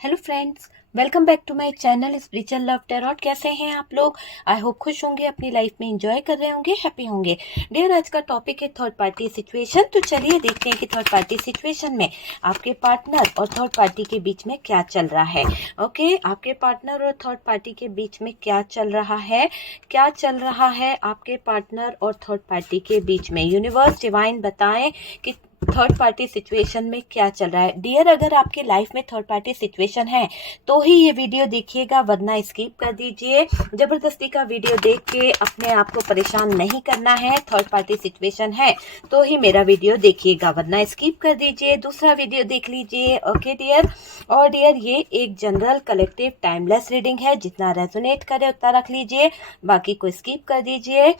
Hello friends, welcome back to my channel spiritual love tarot. कैसे हैं आप लोग? आई होप खुश होंगे, अपनी लाइफ में एंजॉय कर रहे होंगे, हैप्पी होंगे। डियर, आज का टॉपिक है थर्ड पार्टी सिचुएशन। तो चलिए देखते हैं कि थर्ड पार्टी सिचुएशन में आपके पार्टनर और थर्ड पार्टी के बीच में क्या चल रहा है। ओके, आपके पार्टनर और थर्ड पार्टी के बीच में क्या चल रहा है, क्या चल रहा है आपके पार्टनर और थर्ड पार्टी के बीच में। यूनिवर्स डिवाइन बताएं कि थर्ड पार्टी सिचुएशन में क्या चल रहा है। डियर, अगर आपकी लाइफ में थर्ड पार्टी सिचुएशन है तो ही ये वीडियो देखिएगा, वरना स्किप कर दीजिए। जबरदस्ती का वीडियो देख के अपने आप को परेशान नहीं करना है। थर्ड पार्टी सिचुएशन है तो ही मेरा वीडियो देखिएगा, वरना स्किप कर दीजिए, दूसरा वीडियो देख लीजिए। Okay dear. और डियर, ये एक जनरल कलेक्टिव टाइमलेस रीडिंग है, जितना रेजोनेट करे उतना रख लीजिए, बाकी को स्किप कर दीजिए।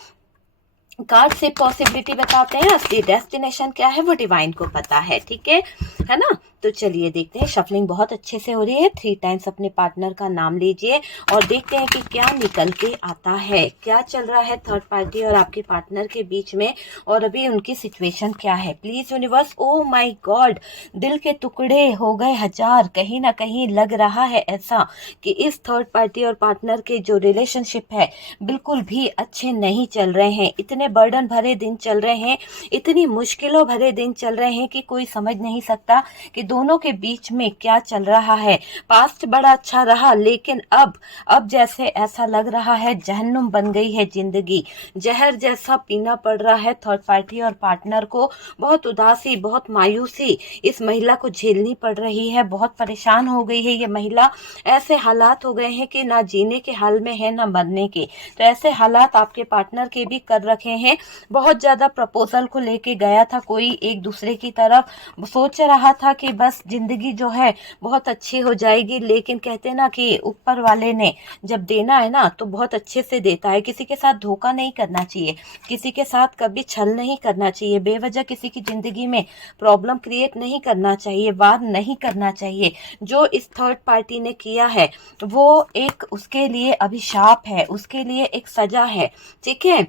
कार्ड से पॉसिबिलिटी बताते हैं, असली डेस्टिनेशन क्या है वो डिवाइन को पता है, ठीक है ना। तो चलिए देखते हैं। शफलिंग बहुत अच्छे से हो रही है। 3 टाइम्स अपने पार्टनर का नाम लीजिए और देखते हैं कि क्या निकल के आता है, क्या चल रहा है थर्ड पार्टी और आपके पार्टनर के बीच में, और अभी उनकी सिचुएशन क्या है। Please universe, oh my God, दिल के टुकड़े हो गए हजार। कहीं ना कहीं लग रहा है ऐसा कि इस थर्ड पार्टी और पार्टनर के जो रिलेशनशिप है बिल्कुल भी अच्छे नहीं चल रहे हैं। इतने बर्डन भरे दिन चल रहे हैं, इतनी मुश्किलों भरे दिन चल रहे हैं कि कोई समझ नहीं सकता कि दोनों के बीच में क्या चल रहा है। पास्ट बड़ा अच्छा रहा, लेकिन अब जैसे ऐसा लग रहा है जहन्नुम बन गई है जिंदगी, जहर जैसा पीना पड़ रहा है थर्ड पार्टी और पार्टनर को। बहुत उदासी, बहुत मायूसी इस महिला को झेलनी पड़ रही है। बहुत परेशान हो गई है ये महिला। ऐसे हालात हो गए हैं कि ना जीने के हाल में है ना मरने के। तो ऐसे हालात आपके पार्टनर के भी कर रखे हैं। बहुत ज्यादा प्रपोजल को लेके गया था कोई एक दूसरे की तरफ, सोच रहा था कि बस जिंदगी जो है बहुत अच्छी हो जाएगी, लेकिन कहते ना कि ऊपर वाले ने जब देना है ना तो बहुत अच्छे से देता है। किसी के साथ धोखा नहीं करना चाहिए, किसी के साथ कभी छल नहीं करना चाहिए, बेवजह किसी की जिंदगी में प्रॉब्लम क्रिएट नहीं करना चाहिए, वार नहीं करना चाहिए। जो इस थर्ड पार्टी ने किया है वो एक उसके लिए अभिशाप है, उसके लिए एक सजा है, ठीक है।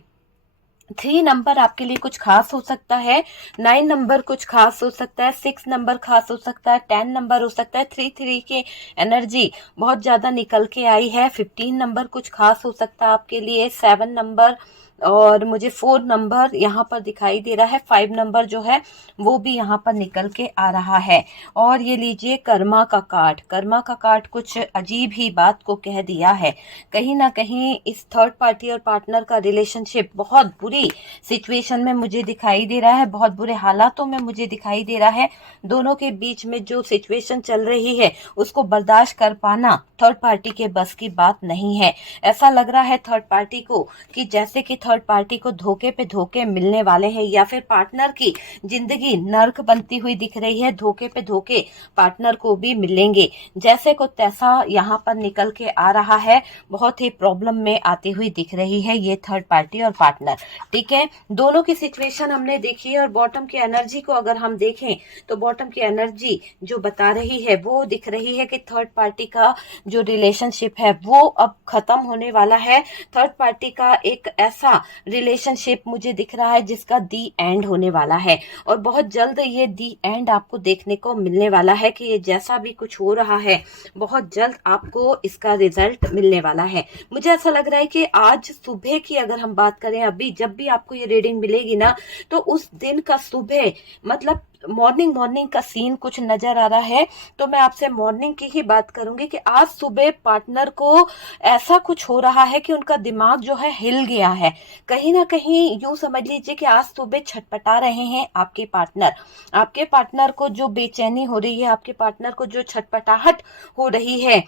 3 नंबर आपके लिए कुछ खास हो सकता है, 9 नंबर कुछ खास हो सकता है, 6 नंबर खास हो सकता है, 10 नंबर हो सकता है। 3 की एनर्जी बहुत ज्यादा निकल के आई है। 15 नंबर कुछ खास हो सकता है आपके लिए, 7 नंबर, और मुझे 4 नंबर यहाँ पर दिखाई दे रहा है। 5 नंबर जो है वो भी यहाँ पर निकल के आ रहा है। और ये लीजिए कर्मा का कार्ड। कर्मा का कार्ड कुछ अजीब ही बात को कह दिया है। कहीं ना कहीं इस थर्ड पार्टी और पार्टनर का रिलेशनशिप बहुत बुरी सिचुएशन में मुझे दिखाई दे रहा है, बहुत बुरे हालातों में मुझे दिखाई दे रहा है। दोनों के बीच में जो सिचुएशन चल रही है उसको बर्दाश्त कर पाना थर्ड पार्टी के बस की बात नहीं है। ऐसा लग रहा है थर्ड पार्टी को कि जैसे कि थर्ड पार्टी को धोखे पे धोखे मिलने वाले हैं, या फिर पार्टनर की जिंदगी नर्क बनती हुई दिख रही है। धोखे पे धोखे पार्टनर को भी मिलेंगे, जैसे को तैसा यहाँ पर निकल के आ रहा है। बहुत ही प्रॉब्लम में आती हुई दिख रही है ये थर्ड पार्टी और पार्टनर, ठीक है। दोनों की सिचुएशन हमने देखी है, और बॉटम की एनर्जी को अगर हम देखें तो बॉटम की एनर्जी जो बता रही है वो दिख रही है कि थर्ड पार्टी का जो रिलेशनशिप है वो अब खत्म होने वाला है। थर्ड पार्टी का एक ऐसा रिलेशनशिप मुझे दिख रहा है जिसका दी एंड होने वाला है, और बहुत जल्द ये दी एंड आपको देखने को मिलने वाला है कि ये जैसा भी कुछ हो रहा है बहुत जल्द आपको इसका रिजल्ट मिलने वाला है। मुझे ऐसा लग रहा है कि आज सुबह की अगर हम बात करें, अभी जब भी आपको ये रीडिंग मिलेगी ना तो उस दिन का सुबह, मतलब मॉर्निंग का सीन कुछ नजर आ रहा है। तो मैं आपसे मॉर्निंग की ही बात करूंगी कि आज सुबह पार्टनर को ऐसा कुछ हो रहा है कि उनका दिमाग जो है हिल गया है। कहीं ना कहीं यूं समझ लीजिए कि आज सुबह छटपटा रहे हैं आपके पार्टनर। आपके पार्टनर को जो बेचैनी हो रही है, आपके पार्टनर को जो छटपटाहट हो रही है,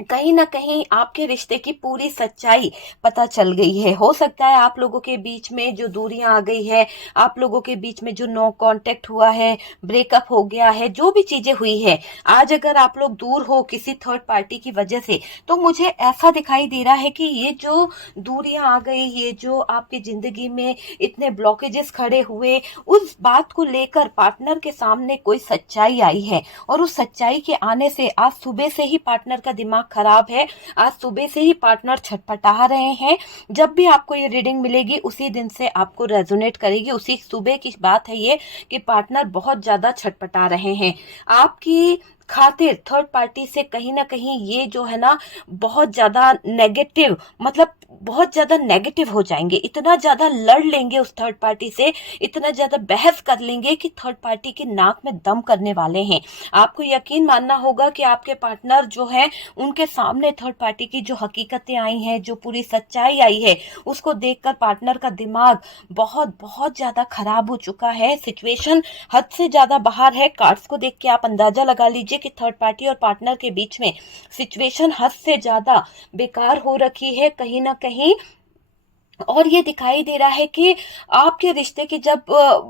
कहीं ना कहीं आपके रिश्ते की पूरी सच्चाई पता चल गई है। हो सकता है आप लोगों के बीच में जो दूरियां आ गई है, आप लोगों के बीच में जो नो कांटेक्ट हुआ है, ब्रेकअप हो गया है, जो भी चीजें हुई है, आज अगर आप लोग दूर हो किसी थर्ड पार्टी की वजह से, तो मुझे ऐसा दिखाई दे रहा है कि ये जो दूरियां आ गई, ये जो आपकी जिंदगी में इतने ब्लॉकेजेस खड़े हुए, उस बात को लेकर पार्टनर के सामने कोई सच्चाई आई है, और उस सच्चाई के आने से आज सुबह से ही पार्टनर का दिमाग खराब है। आज सुबह से ही पार्टनर छटपटा रहे हैं। जब भी आपको ये रीडिंग मिलेगी उसी दिन से आपको रेजोनेट करेगी। उसी सुबह की बात है ये कि पार्टनर बहुत ज्यादा छटपटा रहे हैं। आपकी खातिर थर्ड पार्टी से कहीं ना कहीं ये जो है ना बहुत ज्यादा नेगेटिव, मतलब बहुत ज्यादा नेगेटिव हो जाएंगे, इतना ज्यादा लड़ लेंगे उस थर्ड पार्टी से, इतना ज्यादा बहस कर लेंगे कि थर्ड पार्टी की नाक में दम करने वाले हैं। आपको यकीन मानना होगा कि आपके पार्टनर जो है उनके सामने थर्ड पार्टी की जो हकीकतें आई हैं, जो पूरी सच्चाई आई है, उसको देखकर पार्टनर का दिमाग बहुत बहुत ज्यादा खराब हो चुका है। सिचुएशन हद से ज्यादा बाहर है। कार्ड्स को देख के आप अंदाजा लगा लीजिए कि थर्ड पार्टी और पार्टनर के बीच में सिचुएशन हद से ज्यादा बेकार हो रखी है कहीं ना कहीं। और ये दिखाई दे रहा है कि आपके रिश्ते की जब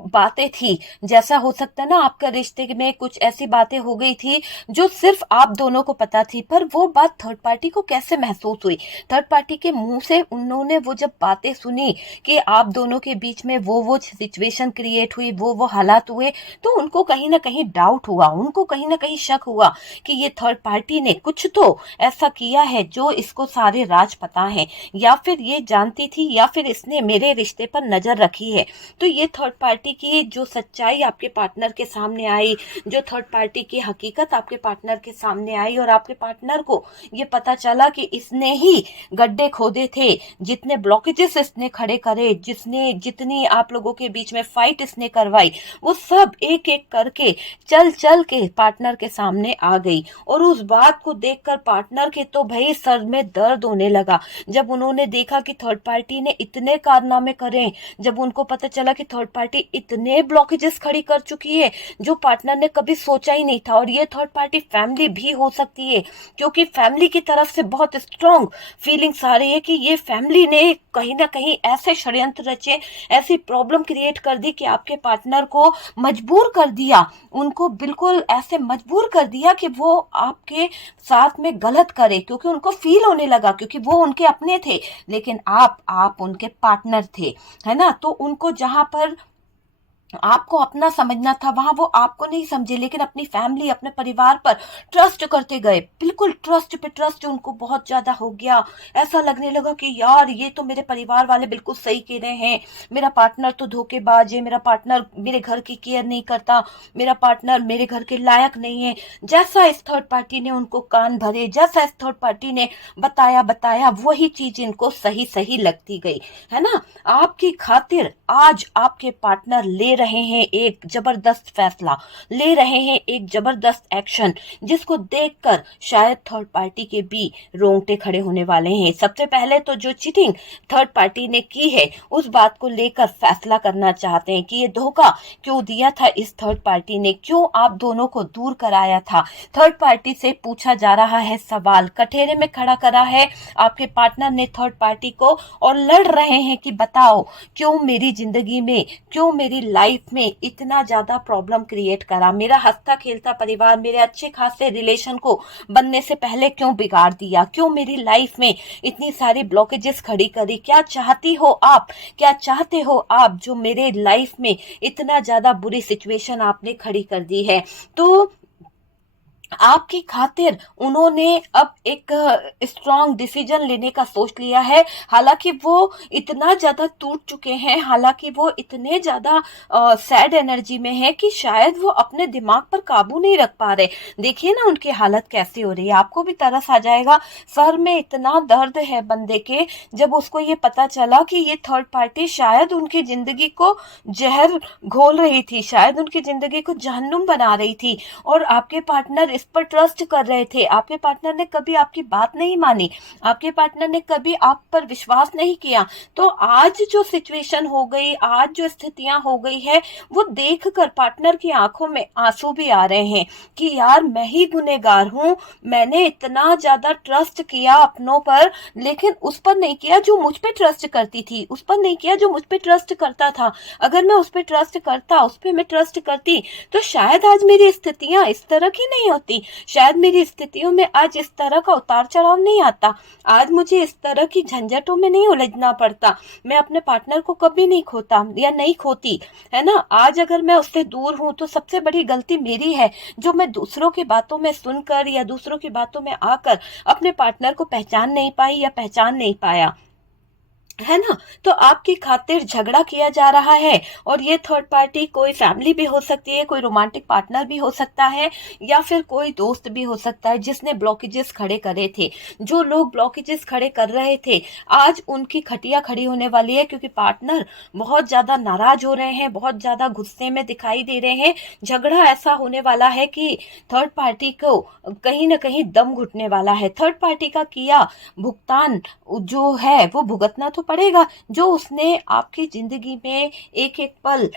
बातें थी, जैसा हो सकता है ना आपका रिश्ते में कुछ ऐसी बातें हो गई थी जो सिर्फ आप दोनों को पता थी, पर वो बात थर्ड पार्टी को कैसे महसूस हुई, थर्ड पार्टी के मुंह से उन्होंने वो जब बातें सुनी कि आप दोनों के बीच में वो सिचुएशन क्रिएट हुई, वो हालात हुए, तो उनको कहीं ना कहीं डाउट हुआ, उनको कहीं ना कहीं शक हुआ कि ये थर्ड पार्टी ने कुछ तो ऐसा किया है जो इसको सारे राज पता है, या फिर ये जानती थी, या फिर इसने मेरे रिश्ते पर नजर रखी है। तो ये थर्ड पार्टी की जो सच्चाई आपके पार्टनर के सामने आई, जो थर्ड पार्टी की हकीकत आपके पार्टनर के सामने आई, और आपके पार्टनर को ये पता चला कि इसने ही गड्ढे खोदे थे, जितने ब्लॉकेजेस इसने खड़े करे, जितनी आप लोगों के बीच में फाइट इसने करवाई, वो सब एक एक करके चल चल के पार्टनर के सामने आ गई। और उस बात को देखकर पार्टनर के तो भाई सर में दर्द होने लगा, जब उन्होंने देखा कि थर्ड पार्टी ने इतने कारनामे करे, जब उनको पता चला कि थर्ड पार्टी इतने ब्लॉकेजेस खड़ी कर चुकी है जो पार्टनर ने कभी सोचा ही नहीं था। और ये थर्ड पार्टी फैमिली भी हो सकती है, क्योंकि फैमिली की तरफ से बहुत स्ट्रॉन्ग फीलिंग्स आ रही है कि ये फैमिली ने कहीं ना कहीं ऐसे षड्यंत्र रचे, ऐसी प्रॉब्लम क्रिएट कर दी कि आपके पार्टनर को मजबूर कर दिया, उनको बिल्कुल ऐसे मजबूर कर दिया कि वो आपके साथ में गलत करे, क्योंकि उनको फील होने लगा, क्योंकि वो उनके अपने थे लेकिन आप उनके पार्टनर थे, है ना। तो उनको जहां पर आपको अपना समझना था वहां वो आपको नहीं समझे, लेकिन अपनी फैमिली, अपने परिवार पर ट्रस्ट करते गए, बिल्कुल ट्रस्ट पे ट्रस्ट उनको बहुत ज्यादा हो गया। ऐसा लगने लगा कि यार ये तो मेरे परिवार वाले बिल्कुल सही कह रहे हैं, मेरा पार्टनर तो धोखेबाज है, मेरा पार्टनर मेरे घर की केयर नहीं करता, मेरा पार्टनर मेरे घर के लायक नहीं है। जैसा इस थर्ड पार्टी ने उनको कान भरे, जैसा इस थर्ड पार्टी ने बताया वही चीज इनको सही सही लगती गई, है ना। आपकी खातिर आज आपके पार्टनर ले रहे हैं एक जबरदस्त फैसला, ले रहे हैं एक जबरदस्त एक्शन, जिसको देखकर शायद थर्ड पार्टी के भी रोंगटे खड़े होने वाले हैं। सबसे पहले तो जो चीटिंग थर्ड पार्टी ने की है उस बात को लेकर फैसला करना चाहते हैं कि ये धोखा क्यों दिया था इस थर्ड पार्टी ने, क्यों आप दोनों को दूर कराया था। थर्ड पार्टी से पूछा जा रहा है सवाल, कठेरे में खड़ा करा है आपके पार्टनर ने थर्ड पार्टी को, और लड़ रहे हैं कि बताओ क्यों मेरी जिंदगी में, क्यों मेरी लाइफ में इतना ज्यादा प्रॉब्लम क्रिएट करा, मेरा हंसता खेलता परिवार, मेरे अच्छे खासे रिलेशन को बनने से पहले क्यों बिगाड़ दिया, क्यों मेरी लाइफ में इतनी सारी ब्लॉकेजेस खड़ी करी। क्या चाहती हो आप, क्या चाहते हो आप जो मेरे लाइफ में इतना ज्यादा बुरी सिचुएशन आपने खड़ी कर दी है। तो आपकी खातिर उन्होंने अब एक स्ट्रॉन्ग डिसीजन लेने का सोच लिया है। हालांकि वो इतना ज्यादा टूट चुके हैं, हालांकि वो इतने ज्यादा सैड एनर्जी में है कि शायद वो अपने दिमाग पर काबू नहीं रख पा रहे। देखिए ना उनकी हालत कैसी हो रही है, आपको भी तरस आ जाएगा। सर में इतना दर्द है बंदे के, जब उसको ये पता चला कि ये थर्ड पार्टी शायद उनकी जिंदगी को जहर घोल रही थी, शायद उनकी जिंदगी को जहन्नुम बना रही थी, और आपके पार्टनर इस पर ट्रस्ट कर रहे थे। आपके पार्टनर ने कभी आपकी बात नहीं मानी, आपके पार्टनर ने कभी आप पर विश्वास नहीं किया। तो आज जो सिचुएशन हो गई, आज जो स्थितियां हो गई है, वो देखकर पार्टनर की आंखों में आंसू भी आ रहे हैं कि यार मैं ही गुनहगार हूं, मैंने इतना ज्यादा ट्रस्ट किया अपनों पर, लेकिन उस पर नहीं किया जो मुझ पे ट्रस्ट करती थी, उस पर नहीं किया जो मुझ पे ट्रस्ट करता था। अगर मैं उस पे ट्रस्ट करता, उस पे मैं ट्रस्ट करती, तो शायद आज मेरी स्थितियां इस तरह की नहीं होती, शायद मेरी स्थितियों में आज इस तरह का उतार चढ़ाव नहीं आता, आज मुझे इस तरह की झंझटों में नहीं उलझना पड़ता, मैं अपने पार्टनर को कभी नहीं खोता या नहीं खोती, है ना। आज अगर मैं उससे दूर हूं तो सबसे बड़ी गलती मेरी है, जो मैं दूसरों की बातों में सुनकर या दूसरों की बातों में आकर अपने पार्टनर को पहचान नहीं पाई या पहचान नहीं पाया। है ना। तो आपकी खातिर झगड़ा किया जा रहा है, और ये थर्ड पार्टी कोई फैमिली भी हो सकती है, कोई रोमांटिक पार्टनर भी हो सकता है, या फिर कोई दोस्त भी हो सकता है जिसने ब्लॉकेजेस खड़े करे थे। जो लोग ब्लॉकेजेस खड़े कर रहे थे, आज उनकी खटिया खड़ी होने वाली है, क्योंकि पार्टनर बहुत ज्यादा नाराज हो रहे हैं, बहुत ज्यादा गुस्से में दिखाई दे रहे हैं। झगड़ा ऐसा होने वाला है कि थर्ड पार्टी को कहीं ना कहीं दम घुटने वाला है। थर्ड पार्टी का किया भुगतान जो है वो भुगतना तो पड़ेगा। जो उसने आपकी जिंदगी में एक एक पल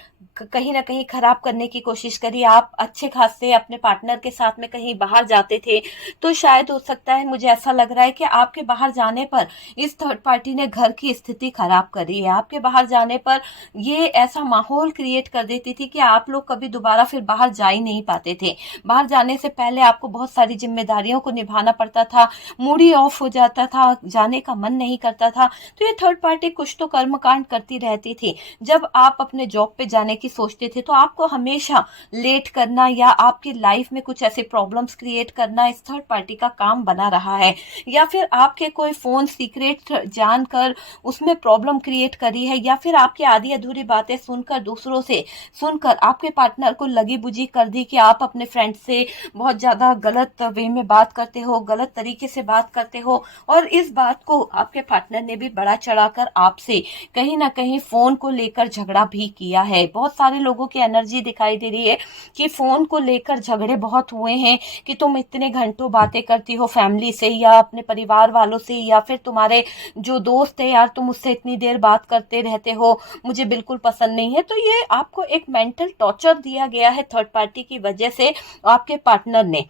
कहीं ना कहीं खराब करने की कोशिश करी। आप अच्छे खासे अपने पार्टनर के साथ में कहीं बाहर जाते थे, तो शायद हो सकता है, मुझे ऐसा लग रहा है कि आपके बाहर जाने पर इस थर्ड पार्टी ने घर की स्थिति खराब करी है। आपके बाहर जाने पर ये ऐसा माहौल क्रिएट कर देती थी कि आप लोग कभी दोबारा फिर बाहर जा ही नहीं पाते थे। बाहर जाने से पहले आपको बहुत सारी जिम्मेदारियों को निभाना पड़ता था, मूड ही ऑफ हो जाता था, जाने का मन नहीं करता था। तो ये थर्ड पार्टी कुछ तो कर्मकांड करती रहती थी। जब आप अपने जॉब पे जाने की सोचते थे, तो आपको हमेशा लेट करना या आपकी लाइफ में कुछ ऐसे प्रॉब्लम्स क्रिएट करना इस थर्ड पार्टी का काम बना रहा है। या फिर आपके कोई फोन सीक्रेट जानकर उसमें प्रॉब्लम क्रिएट करी है, या फिर आपकी आधी अधूरी बातें सुनकर, दूसरों से सुनकर आपके पार्टनर को लगी बुझी कर दी कि आप अपने फ्रेंड से बहुत ज्यादा गलत वे में बात करते हो, गलत तरीके से बात करते हो। और इस बात को आपके पार्टनर ने भी बड़ा चढ़ाकर आपसे कहीं ना कहीं फोन को लेकर झगड़ा भी किया है। बहुत सारे लोगों की एनर्जी दिखाई दे रही है कि फोन को लेकर झगड़े बहुत हुए हैं, कि तुम इतने घंटों बातें करती हो फैमिली से या अपने परिवार वालों से, या फिर तुम्हारे जो दोस्त है, यार तुम उससे इतनी देर बात करते रहते हो, मुझे बिल्कुल पसंद नहीं है। तो ये आपको एक मेंटल टॉर्चर दिया गया है थर्ड पार्टी की वजह से आपके पार्टनर ने।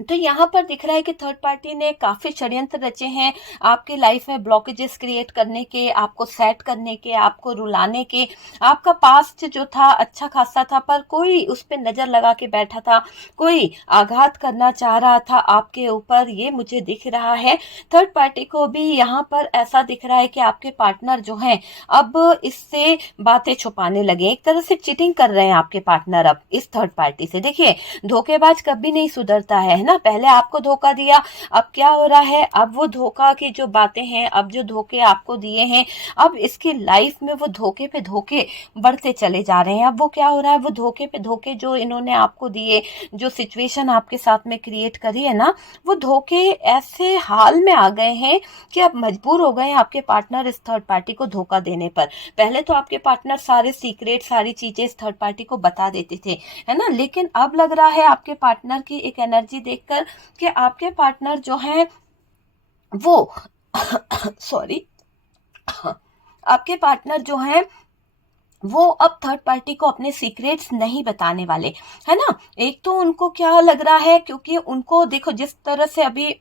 तो यहाँ पर दिख रहा है कि थर्ड पार्टी ने काफी षड्यंत्र रचे हैं आपकी लाइफ में ब्लॉकेजेस क्रिएट करने के, आपको सेट करने के, आपको रुलाने के। आपका पास्ट जो था अच्छा खासा था, पर कोई उस पर नजर लगा के बैठा था, कोई आघात करना चाह रहा था आपके ऊपर, ये मुझे दिख रहा है। थर्ड पार्टी को भी यहाँ पर ऐसा दिख रहा है कि आपके पार्टनर जो हैं अब इससे बातें छुपाने लगे, एक तरह से चीटिंग कर रहे हैं आपके पार्टनर अब इस थर्ड पार्टी से। देखिए, धोखेबाज कभी नहीं सुधरता है ना। पहले आपको धोखा दिया, अब क्या हो रहा है, अब वो धोखा की जो बातें हैं, अब जो धोखे आपको दिए हैं, अब इसकी लाइफ में वो धोखे पे धोखे बढ़ते चले जा रहे हैं। अब वो क्या हो रहा है, वो धोखे पे धोखे जो इन्होंने आपको दिए, जो सिचुएशन आपके साथ में क्रिएट करी है ना, वो धोखे ऐसे हाल में आ गए हैं कि अब मजबूर हो गए हैं आपके पार्टनर इस थर्ड पार्टी को धोखा देने पर। पहले तो आपके पार्टनर सारे सीक्रेट, सारी चीजें इस थर्ड पार्टी को बता देते थे, है ना। लेकिन अब लग रहा है आपके पार्टनर की एक एनर्जी देखकर कि आपके पार्टनर जो है वो सॉरी आपके पार्टनर जो है वो अब थर्ड पार्टी को अपने सीक्रेट्स नहीं बताने वाले, है ना। एक तो उनको क्या लग रहा है, क्योंकि उनको देखो जिस तरह से अभी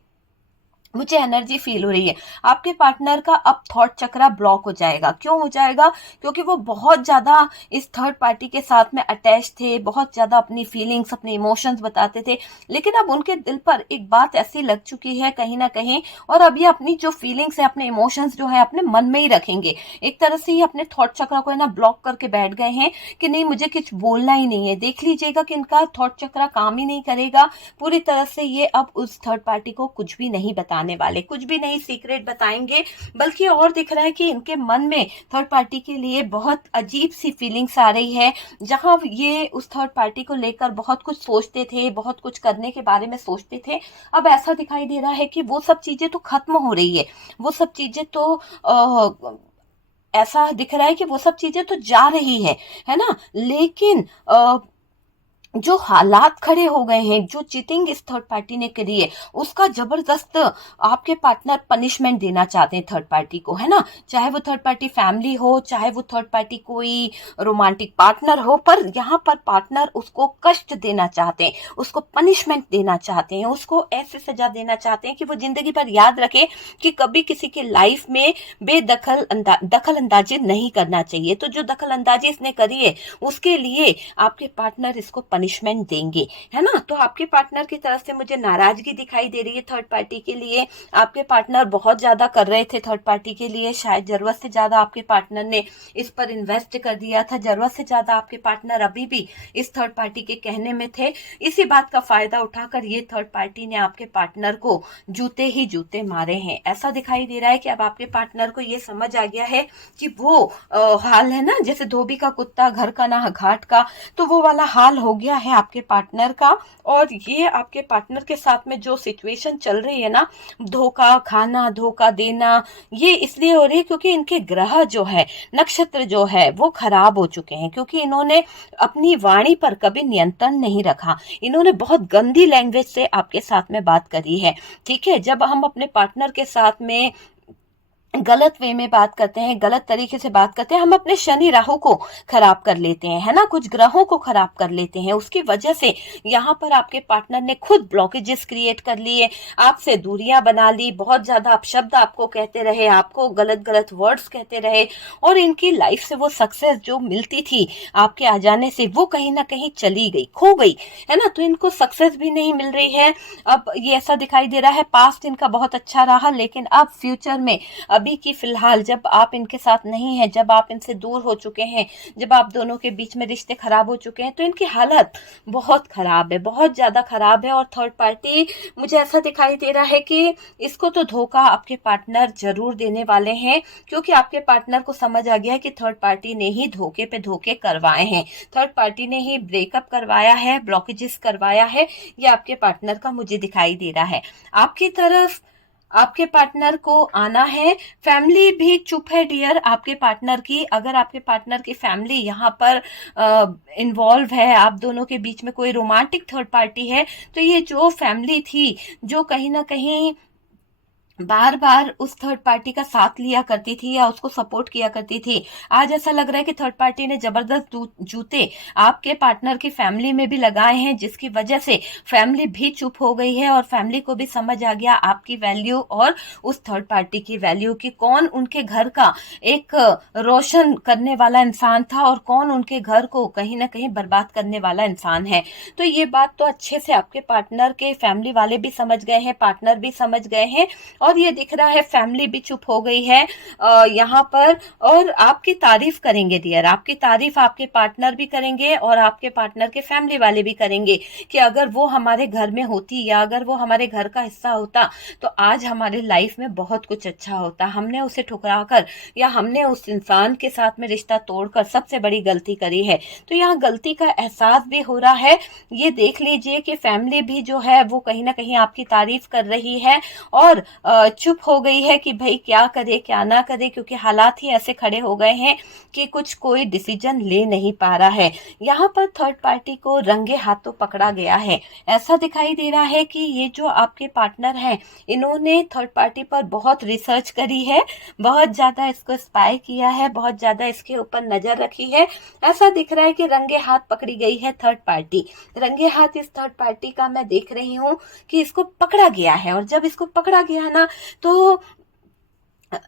मुझे एनर्जी फील हो रही है, आपके पार्टनर का अब थॉट चक्रा ब्लॉक हो जाएगा। क्यों हो जाएगा? क्योंकि वो बहुत ज्यादा इस थर्ड पार्टी के साथ में अटैच थे, बहुत ज्यादा अपनी फीलिंग्स, अपने इमोशंस बताते थे। लेकिन अब उनके दिल पर एक बात ऐसी लग चुकी है कहीं ना कहीं, और अब ये अपनी जो फीलिंग्स है, अपने इमोशंस जो है अपने मन में ही रखेंगे। एक तरह से ये अपने थॉट चक्रा को है ना ब्लॉक करके बैठ गए हैं कि नहीं, मुझे कुछ बोलना ही नहीं है। देख लीजिएगा कि इनका थॉट चक्रा काम ही नहीं करेगा पूरी तरह से। ये अब उस थर्ड पार्टी को कुछ भी नहीं बताने वाले, कुछ भी नहीं सीक्रेट बताएंगे, बल्कि और दिख रहा है कि इनके मन में थर्ड पार्टी के लिए बहुत अजीब सी फीलिंग्स आ रही है। जहां ये उस थर्ड पार्टी को लेकर बहुत कुछ सोचते थे, बहुत कुछ करने के बारे में सोचते थे, अब ऐसा दिखाई दे रहा है कि वो सब चीजें तो खत्म हो रही है। वो सब चीजें तो ऐसा दिख रहा है कि वो सब चीजें तो जा रही है ना। लेकिन जो हालात खड़े हो गए हैं, जो चीटिंग इस थर्ड पार्टी ने करी है, उसका जबरदस्त आपके पार्टनर पनिशमेंट देना चाहते हैं थर्ड पार्टी को, है ना। चाहे वो थर्ड पार्टी फैमिली हो, चाहे वो थर्ड पार्टी कोई रोमांटिक पार्टनर हो, पर यहाँ पर पार्टनर उसको कष्ट देना चाहते हैं, उसको पनिशमेंट देना चाहते हैं, उसको ऐसे सजा देना चाहते हैं कि वो जिंदगी भर याद रखे कि कभी किसी की लाइफ में दखल अंदाजी नहीं करना चाहिए। तो जो दखल अंदाजी इसने करी है, उसके लिए आपके पार्टनर इसको पनिशमेंट देंगे, है ना। तो आपके पार्टनर की तरफ से मुझे नाराजगी दिखाई दे रही है थर्ड पार्टी के लिए। आपके पार्टनर बहुत ज्यादा कर रहे थे थर्ड पार्टी के लिए, शायद जरूरत से ज्यादा आपके पार्टनर ने इस पर इन्वेस्ट कर दिया था, जरूरत से ज्यादा आपके पार्टनर अभी भी इस थर्ड पार्टी के कहने में थे। इसी बात का फायदा उठाकर ये थर्ड पार्टी ने आपके पार्टनर को जूते ही जूते मारे हैं। ऐसा दिखाई दे रहा है कि अब आपके पार्टनर को ये समझ आ गया है कि वो हाल है ना, जैसे धोबी का कुत्ता घर का ना घाट का, तो वो वाला हाल हो गया है आपके पार्टनर का। और ये आपके पार्टनर के साथ में जो सिचुएशन चल रही है ना, धोखा खाना, धोखा देना, ये इसलिए हो रही है क्योंकि इनके ग्रह जो है, नक्षत्र जो है वो खराब हो चुके हैं, क्योंकि इन्होंने अपनी वाणी पर कभी नियंत्रण नहीं रखा। इन्होंने बहुत गंदी लैंग्वेज से आपके साथ में बात करी है, ठीक है। जब हम अपने पार्टनर के साथ में गलत वे में बात करते हैं, गलत तरीके से बात करते हैं, हम अपने शनि राहु को खराब कर लेते हैं, है ना, कुछ ग्रहों को खराब कर लेते हैं। उसकी वजह से यहाँ पर आपके पार्टनर ने खुद ब्लॉकेजेस क्रिएट कर लिए, आपसे दूरियां बना ली, बहुत ज्यादा अपशब्द आपको कहते रहे, आपको गलत गलत वर्ड्स कहते रहे, और इनकी लाइफ से वो सक्सेस जो मिलती थी आपके आ जाने से, वो कहीं ना कहीं चली गई, खो गई, है ना। तो इनको सक्सेस भी नहीं मिल रही है। अब ये ऐसा दिखाई दे रहा है, पास्ट इनका बहुत अच्छा रहा, लेकिन अब फ्यूचर में, अभी की फिलहाल जब आप इनके साथ नहीं है, जब आप इनसे दूर हो चुके हैं, जब आप दोनों के बीच में रिश्ते खराब हो चुके हैं, तो इनकी हालत बहुत खराब है, बहुत ज्यादा खराब है। और थर्ड पार्टी मुझे ऐसा दिखाई दे रहा है कि इसको तो धोखा आपके पार्टनर जरूर देने वाले हैं, क्योंकि आपके पार्टनर को समझ आ गया है कि थर्ड पार्टी ने ही धोखे पे धोखे करवाए हैं, थर्ड पार्टी ने ही ब्रेकअप करवाया है, ब्लॉकेजेस करवाया है। ये आपके पार्टनर का मुझे दिखाई दे रहा है। आपकी तरफ आपके पार्टनर को आना है। फैमिली भी चुप है डियर आपके पार्टनर की। अगर आपके पार्टनर की फैमिली यहाँ पर इन्वॉल्व है, आप दोनों के बीच में कोई रोमांटिक थर्ड पार्टी है, तो ये जो फैमिली थी, जो कहीं ना कहीं बार बार उस थर्ड पार्टी का साथ लिया करती थी या उसको सपोर्ट किया करती थी, आज ऐसा लग रहा है कि थर्ड पार्टी ने जबरदस्त जूते आपके पार्टनर की फैमिली में भी लगाए हैं, जिसकी वजह से फैमिली भी चुप हो गई है और फैमिली को भी समझ आ गया आपकी वैल्यू और उस थर्ड पार्टी की वैल्यू, कि कौन उनके घर का एक रोशन करने वाला इंसान था और कौन उनके घर को कहीं ना कहीं बर्बाद करने वाला इंसान है। तो ये बात तो अच्छे से आपके पार्टनर के फैमिली वाले भी समझ गए हैं, पार्टनर भी समझ गए हैं, और ये दिख रहा है फैमिली भी चुप हो गई है यहाँ पर। और आपकी तारीफ करेंगे डियर, आपकी तारीफ आपके पार्टनर भी करेंगे और आपके पार्टनर के फैमिली वाले भी करेंगे, कि अगर वो हमारे घर में होती या अगर वो हमारे घर का हिस्सा होता तो आज हमारे लाइफ में बहुत कुछ अच्छा होता। हमने उसे ठुकराकर या हमने उस इंसान के साथ में रिश्ता तोड़कर सबसे बड़ी गलती करी है। तो यहाँ गलती का एहसास भी हो रहा है। ये देख लीजिए कि फैमिली भी जो है वो कहीं ना कहीं आपकी तारीफ कर रही है और चुप हो गई है कि भाई क्या करे क्या ना करे, क्योंकि हालात ही ऐसे खड़े हो गए हैं कि कुछ कोई डिसीजन ले नहीं पा रहा है। यहाँ पर थर्ड पार्टी को रंगे हाथों पकड़ा गया है। ऐसा दिखाई दे रहा है कि ये जो आपके पार्टनर हैं, इन्होंने थर्ड पार्टी पर बहुत रिसर्च करी है, बहुत ज्यादा इसको स्पाई किया है, बहुत ज्यादा इसके ऊपर नजर रखी है। ऐसा दिख रहा है कि रंगे हाथ पकड़ी गई है थर्ड पार्टी। रंगे हाथ इस थर्ड पार्टी का मैं देख रही हूँ कि इसको पकड़ा गया है, और जब इसको पकड़ा गया ना तो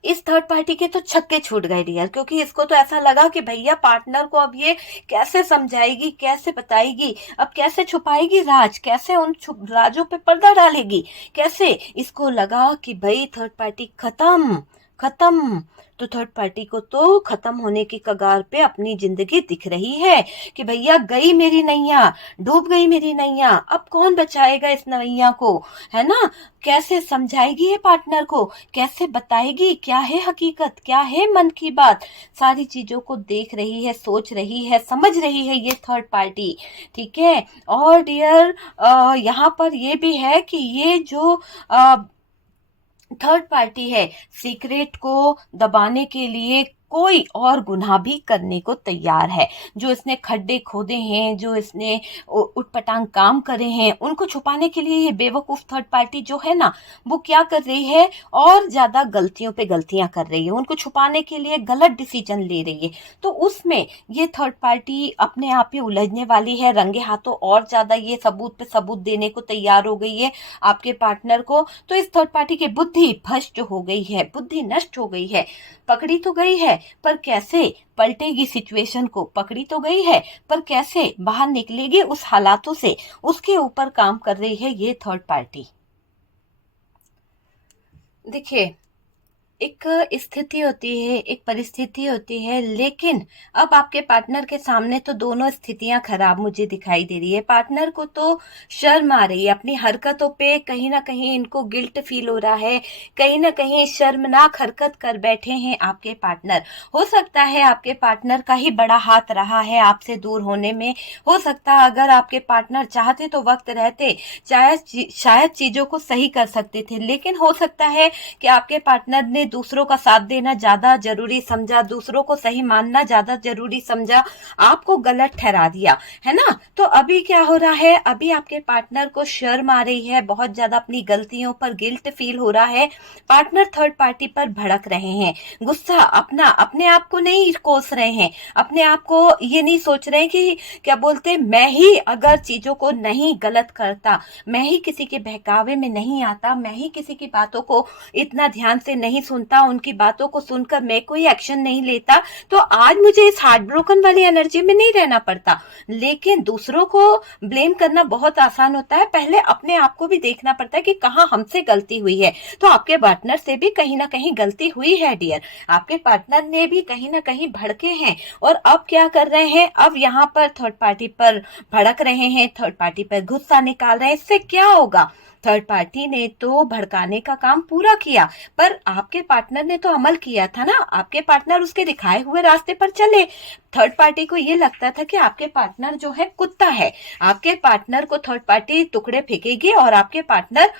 इस थर्ड पार्टी के तो छक्के छूट गए डियर, क्योंकि इसको तो ऐसा लगा कि भैया पार्टनर को अब ये कैसे समझाएगी, कैसे बताएगी, अब कैसे छुपाएगी राज, कैसे उन राजों पे पर्दा डालेगी, कैसे। इसको लगा कि भाई थर्ड पार्टी खत्म खत्म। तो थर्ड पार्टी को तो खत्म होने की कगार पे अपनी जिंदगी दिख रही है कि भैया गई मेरी नैया, डूब गई मेरी नैया, अब कौन बचाएगा इस नैया को, है ना। कैसे समझाएगी ये पार्टनर को, कैसे बताएगी क्या है हकीकत, क्या है मन की बात, सारी चीजों को देख रही है, सोच रही है, समझ रही है ये थर्ड पार्टी, ठीक है। और डियर यहाँ पर ये भी है कि ये जो थर्ड पार्टी है, सीक्रेट को दबाने के लिए कोई और गुनाह भी करने को तैयार है। जो इसने खड्डे खोदे हैं, जो इसने उटपटांग काम करे हैं, उनको छुपाने के लिए ये बेवकूफ थर्ड पार्टी जो है ना, वो क्या कर रही है, और ज्यादा गलतियों पे गलतियां कर रही है, उनको छुपाने के लिए गलत डिसीजन ले रही है। तो उसमें ये थर्ड पार्टी अपने आप ही उलझने वाली है रंगे हाथों, और ज्यादा ये सबूत पे सबूत देने को तैयार हो गई है आपके पार्टनर को। तो इस थर्ड पार्टी की बुद्धि भ्रष्ट हो गई है, बुद्धि नष्ट हो गई है, पकड़ी तो गई है पर कैसे पलटेगी सिचुएशन को, पकड़ी तो गई है पर कैसे बाहर निकलेगी उस हालातों से, उसके ऊपर काम कर रही है ये थर्ड पार्टी। देखिए, एक स्थिति होती है, एक परिस्थिति होती है, लेकिन अब आपके पार्टनर के सामने तो दोनों स्थितियां खराब मुझे दिखाई दे रही है। पार्टनर को तो शर्म आ रही है अपनी हरकतों पे, कहीं ना कहीं इनको गिल्ट फील हो रहा है, कहीं ना कहीं शर्मनाक हरकत कर बैठे हैं आपके पार्टनर। हो सकता है आपके पार्टनर का ही बड़ा हाथ रहा है आपसे दूर होने में। हो सकता है अगर आपके पार्टनर चाहते तो वक्त रहते शायद चीजों को सही कर सकते थे, लेकिन हो सकता है कि आपके पार्टनर ने दूसरों का साथ देना ज्यादा जरूरी समझा, दूसरों को सही मानना ज्यादा जरूरी समझा, आपको गलत ठहरा दिया, है ना। तो अभी क्या हो रहा है, अभी आपके पार्टनर को शर्म आ रही है, बहुत ज्यादा अपनी गलतियों पर गिल्ट फील हो रहा है। पार्टनर थर्ड पार्टी पर भड़क रहे हैं, गुस्सा अपने आप को नहीं कोस रहे हैं, अपने आप को ये नहीं सोच रहे हैं कि क्या बोलते, मैं ही अगर चीजों को नहीं गलत करता, मैं ही किसी के बहकावे में नहीं आता, मैं ही किसी की बातों को इतना ध्यान से नहीं सुनता, उनकी बातों को सुनकर मैं कोई एक्शन नहीं लेता, तो आज मुझे इस हार्ट ब्रोकन वाली एनर्जी में नहीं रहना पड़ता। लेकिन दूसरों को ब्लेम करना बहुत आसान होता है, पहले अपने आप को भी देखना पड़ता है कि कहाँ हमसे गलती हुई है। तो आपके पार्टनर से भी कहीं ना कहीं गलती हुई है डियर, आपके पार्टनर ने भी कहीं ना कहीं भड़के हैं, और अब क्या कर रहे हैं, अब यहाँ पर थर्ड पार्टी पर भड़क रहे हैं, थर्ड पार्टी पर गुस्सा निकाल रहे हैं। इससे क्या होगा, थर्ड पार्टी ने तो भड़काने का काम पूरा किया, पर आपके पार्टनर ने तो अमल किया था ना, आपके पार्टनर उसके दिखाए हुए रास्ते पर चले। थर्ड पार्टी को ये लगता था कि आपके पार्टनर जो है कुत्ता है, आपके पार्टनर को थर्ड पार्टी टुकड़े फेंकेगी और आपके पार्टनर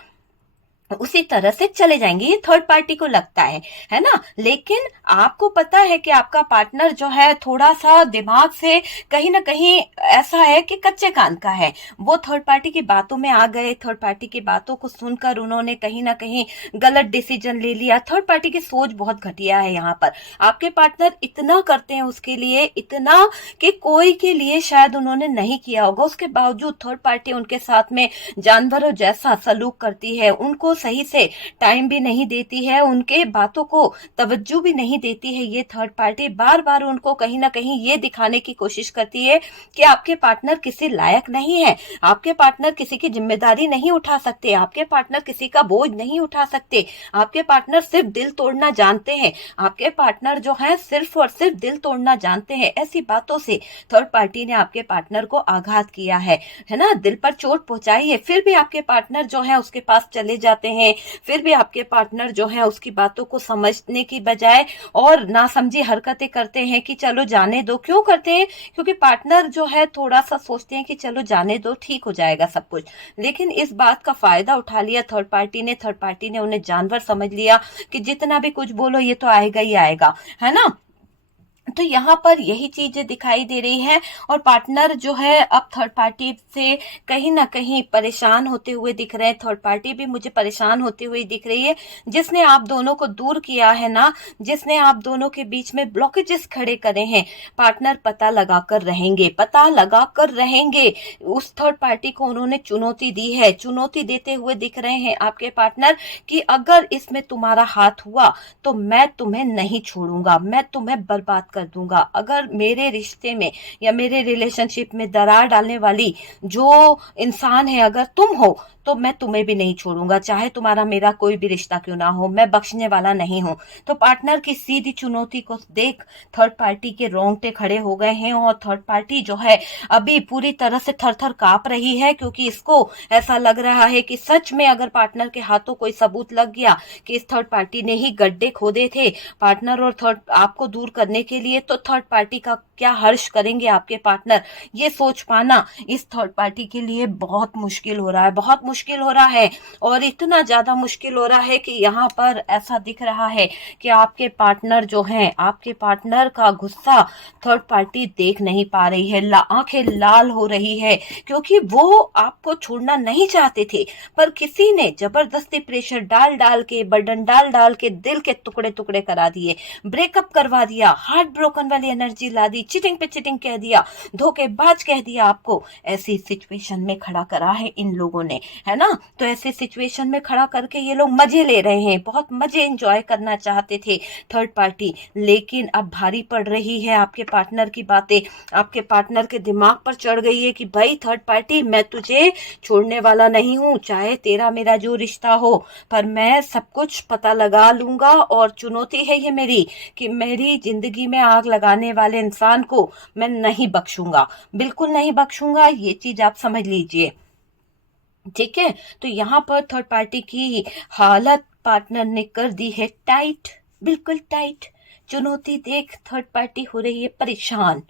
उसी तरह से चले जाएंगे, ये थर्ड पार्टी को लगता है ना। लेकिन आपको पता है कि आपका पार्टनर जो है थोड़ा सा दिमाग से कहीं ना कहीं ऐसा है कि कच्चे कान का है, वो थर्ड पार्टी की बातों में आ गए, थर्ड पार्टी की बातों को सुनकर उन्होंने कहीं ना कहीं गलत डिसीजन ले लिया। थर्ड पार्टी की सोच बहुत घटिया है यहाँ पर। आपके पार्टनर इतना करते हैं उसके लिए, इतना कि कोई के लिए शायद उन्होंने नहीं किया होगा, उसके बावजूद थर्ड पार्टी उनके साथ में जानवरों जैसा सलूक करती है, उनको सही से टाइम भी नहीं देती है, उनके बातों को तवज्जो भी नहीं देती है। ये थर्ड पार्टी बार बार उनको कहीं ना कहीं ये दिखाने की कोशिश करती है कि आपके पार्टनर किसी लायक नहीं है, आपके पार्टनर किसी की जिम्मेदारी नहीं उठा सकते, आपके पार्टनर किसी का बोझ नहीं उठा सकते, आपके पार्टनर सिर्फ दिल तोड़ना जानते हैं, आपके पार्टनर जो है सिर्फ और सिर्फ दिल तोड़ना जानते हैं। ऐसी बातों से थर्ड पार्टी ने आपके पार्टनर को आघात किया है ना, दिल पर चोट पहुंचाई है। फिर भी आपके पार्टनर जो है उसके पास चले जाते हैं, फिर भी आपके पार्टनर जो है उसकी बातों को समझने की बजाय और नासमझी हरकतें करते हैं कि चलो जाने दो। क्यों करते हैं, क्योंकि पार्टनर जो है थोड़ा सा सोचते हैं कि चलो जाने दो, ठीक हो जाएगा सब कुछ। लेकिन इस बात का फायदा उठा लिया थर्ड पार्टी ने उन्हें जानवर समझ लिया कि जितना भी कुछ बोलो ये तो आएगा ही आएगा, है ना। तो यहाँ पर यही चीजें दिखाई दे रही है, और पार्टनर जो है अब थर्ड पार्टी से कहीं ना कहीं परेशान होते हुए दिख रहे हैं। थर्ड पार्टी भी मुझे परेशान होती हुई दिख रही है। जिसने आप दोनों को दूर किया है ना, जिसने आप दोनों के बीच में ब्लॉकेजेस खड़े करे हैं, पार्टनर पता लगा कर रहेंगे। उस थर्ड पार्टी को उन्होंने चुनौती दी है, चुनौती देते हुए दिख रहे हैं आपके पार्टनर कि अगर इसमें तुम्हारा हाथ हुआ तो मैं तुम्हें नहीं छोड़ूंगा, मैं तुम्हें बर्बाद कर दूंगा। अगर मेरे रिश्ते में या मेरे रिलेशनशिप में दरार डालने वाली जो इंसान है अगर तुम हो, तो मैं तुम्हें भी नहीं छोड़ूंगा, चाहे तुम्हारा मेरा कोई भी रिश्ता क्यों ना हो, मैं बख्शने वाला नहीं हूं। तो पार्टनर की सीधी चुनौती को देख थर्ड पार्टी के रोंगटे खड़े हो गए हैं, और थर्ड पार्टी जो है अभी पूरी तरह से थर थर कांप रही है, क्योंकि इसको ऐसा लग रहा है कि सच में अगर पार्टनर के हाथों कोई सबूत लग गया कि इस थर्ड पार्टी ने ही गड्ढे खोदे थे पार्टनर और थर्ड आपको दूर करने के लिए, तो थर्ड पार्टी का क्या हर्ष करेंगे आपके पार्टनर, ये सोच पाना इस थर्ड पार्टी के लिए बहुत मुश्किल हो रहा है, बहुत मुश्किल हो रहा है। और इतना ज्यादा मुश्किल हो रहा है कि यहाँ पर ऐसा दिख रहा है कि आपके पार्टनर जो हैं, आपके पार्टनर का गुस्सा थर्ड पार्टी देख नहीं पा रही है, आंखें लाल हो रही है, क्योंकि वो आपको छोड़ना नहीं चाहते थे, पर किसी ने जबरदस्ती प्रेशर डाल डाल के, बर्डन डाल डाल के दिल के टुकड़े टुकड़े करा दिए, ब्रेकअप करवा दिया, हार्ट हार्ट ब्रोकन वाली एनर्जी ला दी, चीटिंग पे चीटिंग कह दिया, धोखेबाज कह दिया आपको, ऐसी सिचुएशन में खड़ा करा है इन लोगों ने, है ना। तो ऐसे सिचुएशन में खड़ा करके ये लोग मजे ले रहे हैं, बहुत मजे एंजॉय करना चाहते थे थर्ड पार्टी, लेकिन अब भारी पड़ रही है आपके पार्टनर की बातें, आपके पार्टनर के दिमाग पर चढ़ गई है कि भाई थर्ड पार्टी मैं तुझे छोड़ने वाला नहीं हूं, चाहे तेरा मेरा जो रिश्ता हो, पर मैं सब कुछ पता लगा लूंगा, और चुनौती है ये मेरी कि मेरी जिंदगी में आग लगाने वाले इंसान को मैं नहीं बख्शूंगा, बिल्कुल नहीं बख्शूंगा, ये चीज आप समझ लीजिए, ठीक है। तो यहाँ पर थर्ड पार्टी की हालत पार्टनर ने कर दी है टाइट, बिल्कुल टाइट। चुनौती देख थर्ड पार्टी हो रही है परेशान,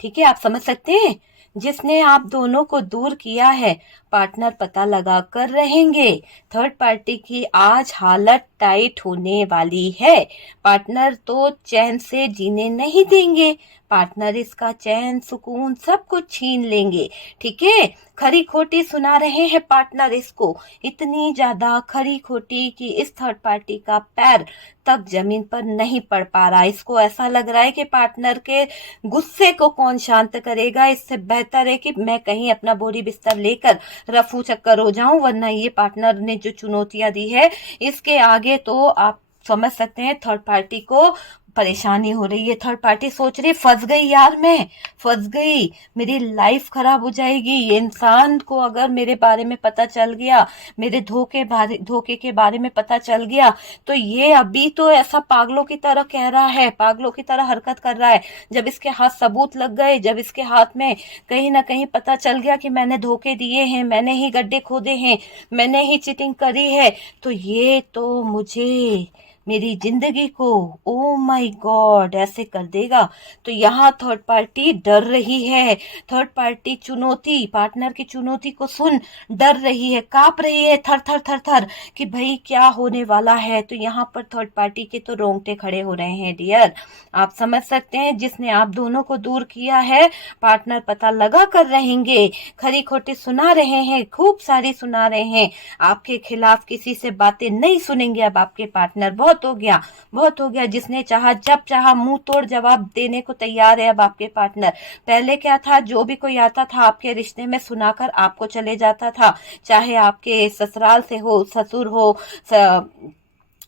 ठीक है, आप समझ सकते हैं। जिसने आप दोनों को दूर किया है पार्टनर पता लगा कर रहेंगे, थर्ड पार्टी की आज हालत टाइट होने वाली है। पार्टनर तो चैन से जीने नहीं देंगे, पार्टनर इसका चैन सुकून सब कुछ छीन लेंगे, ठीक है। खरी खोटी सुना रहे हैं पार्टनर इसको, इतनी ज्यादा खरी खोटी कि इस थर्ड पार्टी का पैर तक जमीन पर नहीं पड़ पा रहा। इसको ऐसा लग रहा है कि पार्टनर के गुस्से को कौन शांत करेगा, इससे बेहतर है कि मैं कहीं अपना बोरी बिस्तर लेकर रफू चक्कर हो जाऊं, वरना ये पार्टनर ने जो चुनौतियां दी है इसके आगे तो आप समझ सकते हैं थर्ड पार्टी को परेशानी हो रही है। थर्ड पार्टी सोच रही फंस गई यार, मैं फंस गई, मेरी लाइफ खराब हो जाएगी, ये इंसान को अगर मेरे बारे में पता चल गया, मेरे धोखे के बारे में पता चल गया, तो ये अभी तो ऐसा पागलों की तरह कह रहा है, पागलों की तरह हरकत कर रहा है, जब इसके हाथ सबूत लग गए, जब इसके हाथ में कहीं ना कहीं पता चल गया कि मैंने धोखे दिए हैं, मैंने ही गड्ढे खोदे हैं, मैंने ही चीटिंग करी है, तो ये तो मुझे मेरी जिंदगी को ओ माय गॉड ऐसे कर देगा। तो यहाँ थर्ड पार्टी डर रही है, थर्ड पार्टी चुनौती, पार्टनर की चुनौती को सुन डर रही है, कांप रही है थर थर थर थर कि भाई क्या होने वाला है। तो यहाँ पर थर्ड पार्टी के तो रोंगटे खड़े हो रहे हैं डियर, आप समझ सकते हैं। जिसने आप दोनों को दूर किया है पार्टनर पता लगा कर रहेंगे, खरी खोटी सुना रहे हैं, खूब सारी सुना रहे हैं, आपके खिलाफ किसी से बातें नहीं सुनेंगे अब आपके पार्टनर। बहुत हो गया, बहुत हो गया, जिसने चाहा जब चाहा मुंह तोड़ जवाब देने को तैयार है अब आपके पार्टनर। पहले क्या था, जो भी कोई आता था आपके रिश्ते में सुनाकर आपको चले जाता था, चाहे आपके ससुराल से हो, ससुर हो,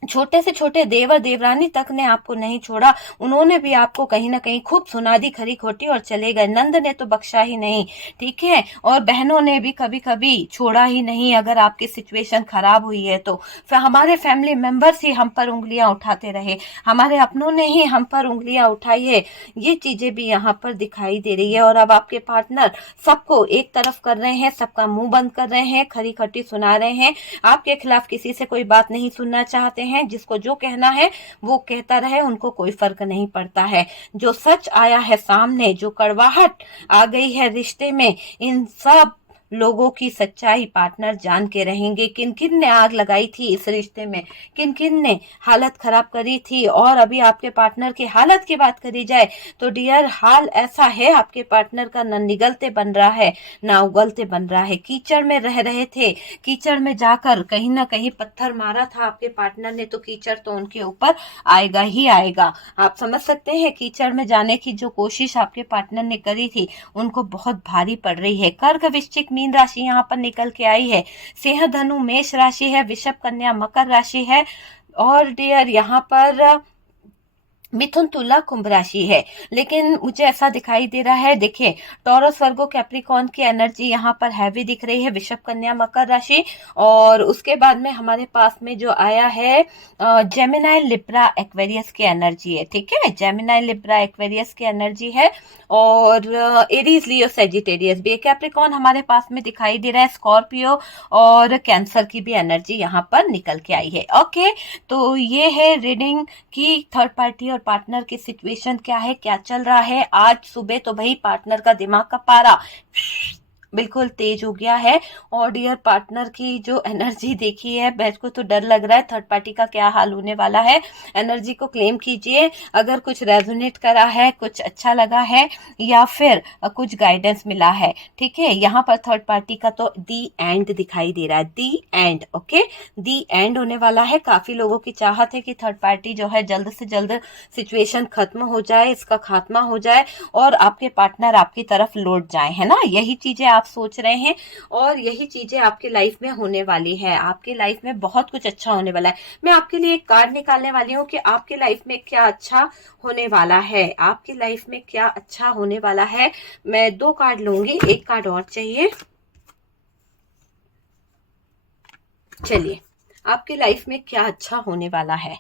छोटे से छोटे देवर देवरानी तक ने आपको नहीं छोड़ा, उन्होंने भी आपको कहीं ना कहीं खूब सुना दी खरी खोटी और चले गए। नंद ने तो बख्शा ही नहीं, ठीक है, और बहनों ने भी कभी कभी छोड़ा ही नहीं अगर आपकी सिचुएशन खराब हुई है तो। फिर हमारे फैमिली मेंबर्स ही हम पर उंगलियां उठाते रहे, हमारे अपनों ने ही हम पर उंगलियां उठाई है, ये चीजें भी यहाँ पर दिखाई दे रही है। और अब आपके पार्टनर सबको एक तरफ कर रहे हैं, सबका मुंह बंद कर रहे हैं, खरी खटी सुना रहे हैं, आपके खिलाफ किसी से कोई बात नहीं सुनना चाहते हैं, जिसको जो कहना है वो कहता रहे, उनको कोई फर्क नहीं पड़ता है। जो सच आया है सामने, जो कड़वाहट आ गई है रिश्ते में, इन सब लोगों की सच्चाई पार्टनर जान के रहेंगे। किन किन ने आग लगाई थी इस रिश्ते में, किन किन ने हालत खराब करी थी। और अभी आपके पार्टनर की हालत की बात करी जाए तो डियर हाल ऐसा है आपके पार्टनर का, न निगलते बन रहा है ना उगलते बन रहा है। कीचड़ में रह रहे थे, कीचड़ में जाकर कहीं ना कहीं पत्थर मारा था आपके पार्टनर ने, तो कीचड़ तो उनके ऊपर आएगा ही आएगा। आप समझ सकते हैं कीचड़ में जाने की जो कोशिश आपके पार्टनर ने करी थी उनको बहुत भारी पड़ रही है। कर्क वृश्चिक मीन राशि यहाँ पर निकल के आई है, सिंह धनु मेष राशि है, वृषभ कन्या मकर राशि है, और डियर यहाँ पर मिथुन तुला कुंभ राशि है। लेकिन मुझे ऐसा दिखाई दे रहा है, देखिए टॉरस वर्गो कैप्रिकॉर्न की एनर्जी यहाँ पर हैवी दिख रही है, वृषभ कन्या मकर राशि, और उसके बाद में हमारे पास में जो आया है जेमिनाई लिब्रा एक्वेरियस की एनर्जी है, ठीक है, जेमिनाई लिब्रा एक्वेरियस की एनर्जी है, और एरीज लियो सेजिटेरियस भी, कैप्रिकॉर्न हमारे पास में दिखाई दे रहा है, स्कॉर्पियो और कैंसर की भी एनर्जी यहाँ पर निकल के आई है। ओके, तो ये है रीडिंग की थर्ड पार्टी और पार्टनर की सिचुएशन क्या है, क्या चल रहा है। आज सुबह तो भाई पार्टनर का दिमाग का पारा बिल्कुल तेज हो गया है। और डियर पार्टनर की जो एनर्जी देखी है, मेरे को तो डर लग रहा है थर्ड पार्टी का क्या हाल होने वाला है। एनर्जी को क्लेम कीजिए, अगर कुछ रेजोनेट करा है, कुछ अच्छा लगा है या फिर कुछ गाइडेंस मिला है, ठीक है। यहाँ पर थर्ड पार्टी का तो दी एंड दिखाई दे रहा है, दी एंड, ओके, दी एंड होने वाला है। काफी लोगों की चाहत है कि थर्ड पार्टी जो है जल्द से जल्द सिचुएशन खत्म हो जाए, इसका खात्मा हो जाए और आपके पार्टनर आपकी तरफ लौट जाए, है ना। यही चीजें आप सोच रहे हैं और यही चीजें आपकी लाइफ में होने वाली है। आपकी लाइफ में बहुत कुछ अच्छा होने वाला है। मैं आपके लिए एक कार्ड निकालने वाली हूँ कि आपकी लाइफ में क्या अच्छा होने वाला है, आपकी लाइफ में क्या अच्छा होने वाला है। मैं 2 कार्ड लूंगी, एक कार्ड और चाहिए। चलिए, आपकी लाइफ में क्या अच्छा होने वाला है।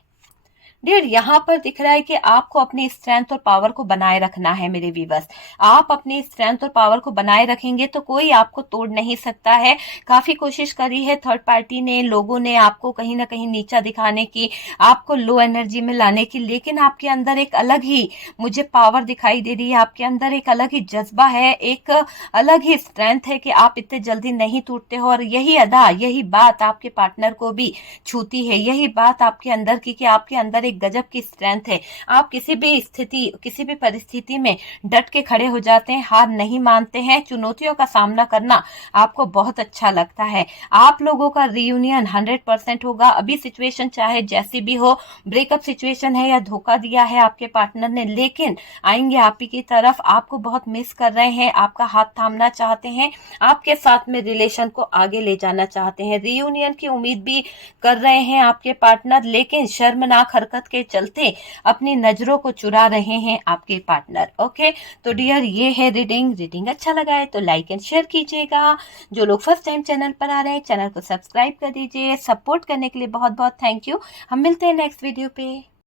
डियर, यहाँ पर दिख रहा है कि आपको अपनी स्ट्रेंथ और पावर को बनाए रखना है मेरे व्यूअर्स। आप अपनी स्ट्रेंथ और पावर को बनाए रखेंगे तो कोई आपको तोड़ नहीं सकता है। काफी कोशिश करी है थर्ड पार्टी ने, लोगों ने आपको कहीं ना कहीं नीचा दिखाने की, आपको लो एनर्जी में लाने की, लेकिन आपके अंदर एक अलग ही मुझे पावर दिखाई दे रही है। आपके अंदर एक अलग ही जज्बा है, एक अलग ही स्ट्रेंथ है कि आप इतने जल्दी नहीं टूटते हो। और यही अदा, यही बात आपके पार्टनर को भी छूती है। यही बात आपके अंदर की कि आपके अंदर एक गजब की स्ट्रेंथ है। आप किसी भी स्थिति, किसी भी परिस्थिति में डट के खड़े हो जाते हैं, हार नहीं मानते हैं। चुनौतियों का सामना करना आपको बहुत अच्छा लगता है। आप लोगों का रियूनियन 100% होगा। अभी सिचुएशन चाहे जैसी भी हो, ब्रेकअप सिचुएशन है या धोखा दिया है आपके पार्टनर ने, लेकिन आएंगे आप ही की तरफ। आपको बहुत मिस कर रहे हैं, आपका हाथ थामना चाहते हैं, आपके साथ में रिलेशन को आगे ले जाना चाहते हैं। रियूनियन की उम्मीद भी कर रहे हैं आपके पार्टनर, लेकिन शर्मनाक हरकत के चलते अपनी नजरों को चुरा रहे हैं आपके पार्टनर। ओके, तो डियर, ये है रीडिंग अच्छा लगा है तो लाइक एंड शेयर कीजिएगा। जो लोग फर्स्ट टाइम चैनल पर आ रहे हैं, चैनल को सब्सक्राइब कर दीजिए। सपोर्ट करने के लिए बहुत बहुत थैंक यू। हम मिलते हैं नेक्स्ट वीडियो पे।